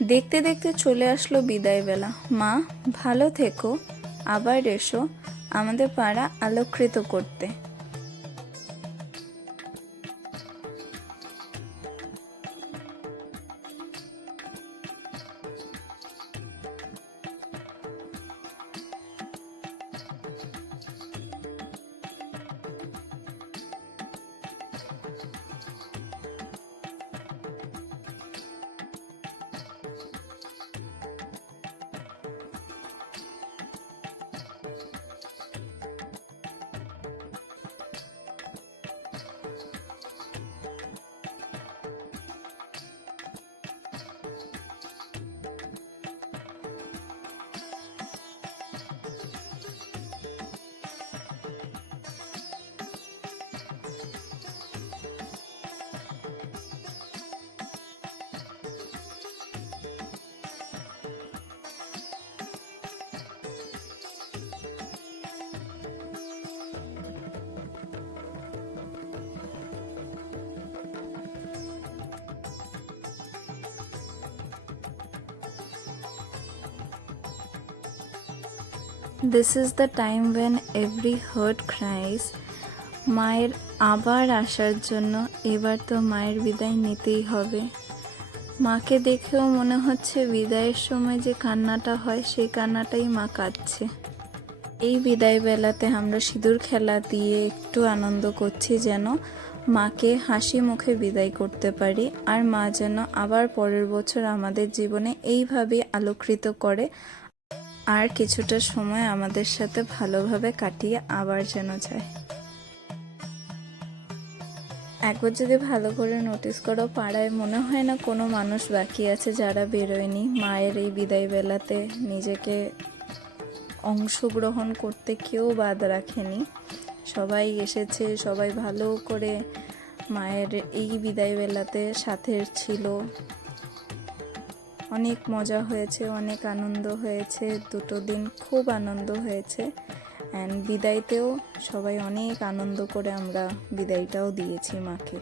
দেখতে দেখতে চলে আসলো বিদায় বেলা। মা ভালো থেকো, আবার এসো আমাদের পাড়া আলোকৃত করতে। This is the time when every heart cries. মায়ের আবার আসার জন্য এবার তো মায়ের বিদায় নিতেই হবে। মাকে দেখেও মনে হচ্ছে বিদায়ের সময় যে কান্নাটা হয় সেই কান্নাটাই মা কাঁদছে। এই বিদায় বেলাতে আমরা সিঁদুর খেলা দিয়ে একটু আনন্দ করছি, যেন মাকে হাসি মুখে বিদায় করতে পারি, আর মা যেন আবার পরের বছর আমাদের জীবনে এইভাবে আলোকৃত করে, আর কিছুটা সময় আমাদের সাথে ভালোভাবে কাটিয়ে আবার যেন যায়। একবার যদি ভালো করে নোটিস করো, পাড়ায় মনে হয় না কোনো মানুষ বাকি আছে যারা বেরোয়নি মায়ের এই বিদায় বেলাতে নিজেকে অংশগ্রহণ করতে। কেউ বাদ রাখেনি, সবাই এসেছে, সবাই ভালো করে মায়ের এই বিদায় বেলাতে সাথে ছিল। অনেক মজা হয়েছে, অনেক আনন্দ হয়েছে, দুটো দিন খুব আনন্দ হয়েছে। অ্যান্ড বিদায়তেও সবাই অনেক আনন্দ করে আমরা বিদায়টাও দিয়েছি মাকে।